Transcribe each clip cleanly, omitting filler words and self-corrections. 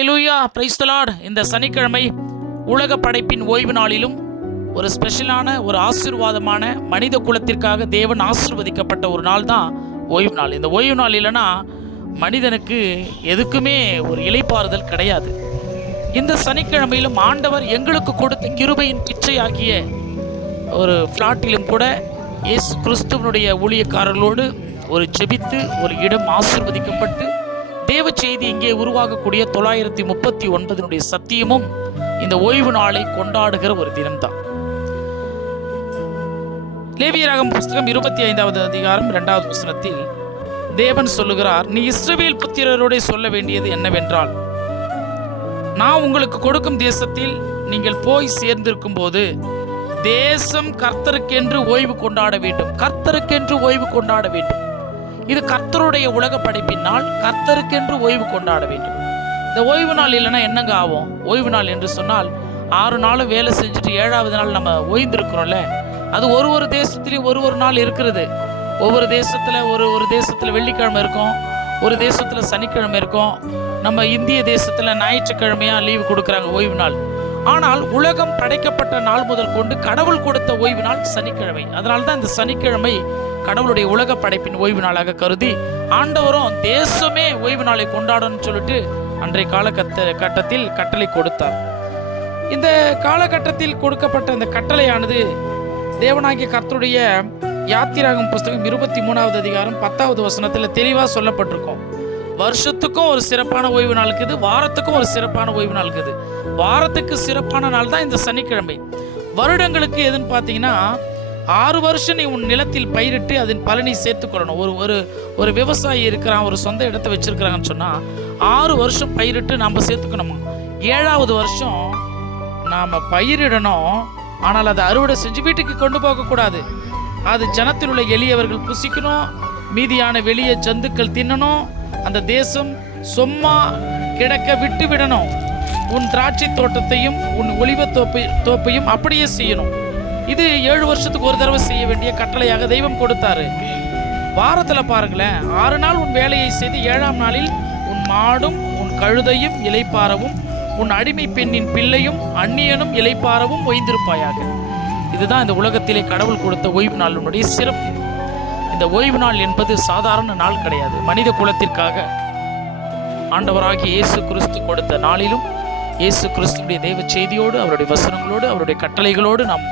Hallelujah, praise the Lord. இந்த சனிக்கிழமை உலக படைப்பின் ஓய்வு நாளிலும் ஒரு ஸ்பெஷலான ஒரு ஆசீர்வாதமான மனித குலத்திற்காக தேவன் ஆசீர்வதிக்கப்பட்ட ஒரு நாள் தான் ஓய்வு நாள். இந்த ஓய்வு நாள் இல்லைன்னா மனிதனுக்கு எதுக்குமே ஒரு இளைப்பாறுதல் கிடையாது. இந்த சனிக்கிழமையிலும் ஆண்டவர் எங்களுக்கு கொடுத்த கிருபையின் பிச்சையாகிய ஒரு ஃப்ளாட்டிலும் கூட இயேசு கிறிஸ்துவனுடைய ஊழியக்காரர்களோடு ஒரு ஜெபித்து ஒரு இடம் ஆசீர்வதிக்கப்பட்டு தேவ செய்தி இங்கே உருவாகக்கூடிய 939 சத்தியமும் இந்த ஓய்வு நாளை கொண்டாடுகிற ஒரு தினம்தான். லேவியராகமம் புஸ்தகம் 25வது அதிகாரம் 2வது வசனத்தில் தேவன் சொல்லுகிறார், நீ இஸ்ரவேல் புத்திரரோட சொல்ல வேண்டியது என்னவென்றால், நான் உங்களுக்கு கொடுக்கும் தேசத்தில் நீங்கள் போய் சேர்ந்திருக்கும் போது தேசம் கர்த்தருக்கென்று ஓய்வு கொண்டாட வேண்டும். கர்த்தருக்கென்று ஓய்வு கொண்டாட வேண்டும். இது கர்த்தருடைய உலக படைப்பின் நாள். கர்த்தருக்கென்று ஓய்வு கொண்டாட வேண்டும். இந்த ஓய்வு நாள் இல்லைன்னா என்னங்க ஆகும்? ஓய்வு நாள் என்று சொன்னால் 6 நாளும் வேலை செஞ்சுட்டு 7வது நாள் நம்ம ஓய்ந்திருக்கிறோம்ல, அது ஒரு தேசத்துலேயும் ஒரு நாள் இருக்கிறது. ஒவ்வொரு தேசத்தில் ஒரு தேசத்தில் வெள்ளிக்கிழமை இருக்கும், ஒரு தேசத்தில் சனிக்கிழமை இருக்கும். நம்ம இந்திய தேசத்தில் ஞாயிற்றுக்கிழமையாக லீவு கொடுக்குறாங்க ஓய்வு நாள். ஆனால் உலகம் படைக்கப்பட்ட நாள் முதல் கொண்டு கடவுள் கொடுத்த ஓய்வு நாள் சனிக்கிழமை. அதனால தான் இந்த சனிக்கிழமை கடவுளுடைய உலக படைப்பின் ஓய்வு நாளாக கருதி ஆண்டவரும் தேசமே ஓய்வு நாளை கொண்டாடணும்னு சொல்லிட்டு அன்றைய காலகட்டத்தில் கட்டளை கொடுத்தார். இந்த காலகட்டத்தில் கொடுக்கப்பட்ட இந்த கட்டளையானது தேவனாகிய கர்த்தருடைய யாத்திராகமம் புஸ்தகம் 23வது அதிகாரம் 10வது வசனத்தில் தெளிவாக சொல்லப்பட்டிருக்கும். வருஷத்துக்கும் ஒரு சிறப்பான ஓய்வு நாள் இருக்குது, வாரத்துக்கும் ஒரு சிறப்பான ஓய்வு நாள் இருக்குது. வாரத்துக்கு சிறப்பான நாள் தான் இந்த சனிக்கிழமை. வருடங்களுக்கு எதுன்னு பார்த்தீங்கன்னா 6 வருஷம் நீ உன் நிலத்தில் பயிரிட்டு அதன் பலனை சேர்த்துக்கொள்ளணும். ஒரு விவசாயி இருக்கிறான், ஒரு சொந்த இடத்த வச்சிருக்கிறாங்கன்னு சொன்னால் 6 வருஷம் பயிரிட்டு நாம் சேர்த்துக்கணுமா. 7வது வருஷம் நாம் பயிரிடணும், ஆனால் அதை அறுவடை செஞ்சு வீட்டுக்கு கொண்டு போகக்கூடாது. அது ஜனத்தில் உள்ள எளியவர்கள் புசிக்கணும், மீதியான வெளியே ஜந்துக்கள் தின்னணும். அந்த தேசம் சும்மா கிடக்க விட்டு விடணும். உன் திராட்சை தோட்டத்தையும் உன் ஒலிவ தோப்பையும் அப்படியே செய்யணும். இது 7 வருஷத்துக்கு ஒரு தடவை செய்ய வேண்டிய கட்டளையாக தெய்வம் கொடுத்தாரு. வாரத்தில் பாருங்களேன், 6 நாள் உன் வேலையை செய்து 7ஆம் நாளில் உன் மாடும் உன் கழுதையும் இளைப்பாறவும் உன் அடிமை பெண்ணின் பிள்ளையும் அந்நியனும் இளைப்பாறவும் ஓய்ந்திருப்பாயாக. இதுதான் இந்த உலகத்திலே கடவுள் கொடுத்த ஓய்வு நாளினுடைய சிறப்பு. இந்த ஓய்வு நாள் என்பது சாதாரண நாள் கிடையாது. மனித குலத்திற்காக ஆண்டவராகிய இயேசு கிறிஸ்து கொடுத்த நாளிலும் இயேசு கிறிஸ்துடைய தெய்வ செய்தியோடு அவருடைய வசனங்களோடு அவருடைய கட்டளைகளோடு நாம்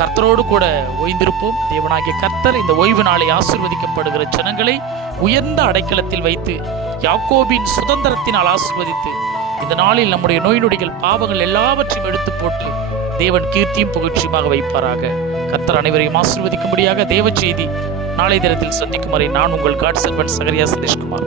கர்த்தரோடு கூட ஓய்ந்திருப்போம். தேவனாகிய கர்த்தர் இந்த ஓய்வு நாளை ஆசீர்வதிக்கப்படுகிற ஜனங்களை உயர்ந்த அடைக்கலத்தில் வைத்து யாக்கோபின் சுதந்திரத்தினால் ஆசீர்வதித்து இந்த நாளில் நம்முடைய நோய் நொடிகள் பாவங்கள் எல்லாவற்றையும் எடுத்து போட்டு தேவன் கீர்த்தியும் புகழ்ச்சியுமாக வைப்பாராக. கர்த்தர் அனைவரையும் ஆசீர்வதிக்கும்படியாக தேவ செய்தி நாளை தினத்தில் சந்திக்கும் வரை நான் உங்கள் காட் சர்வன்ட் சகரியா சதீஷ்குமார்.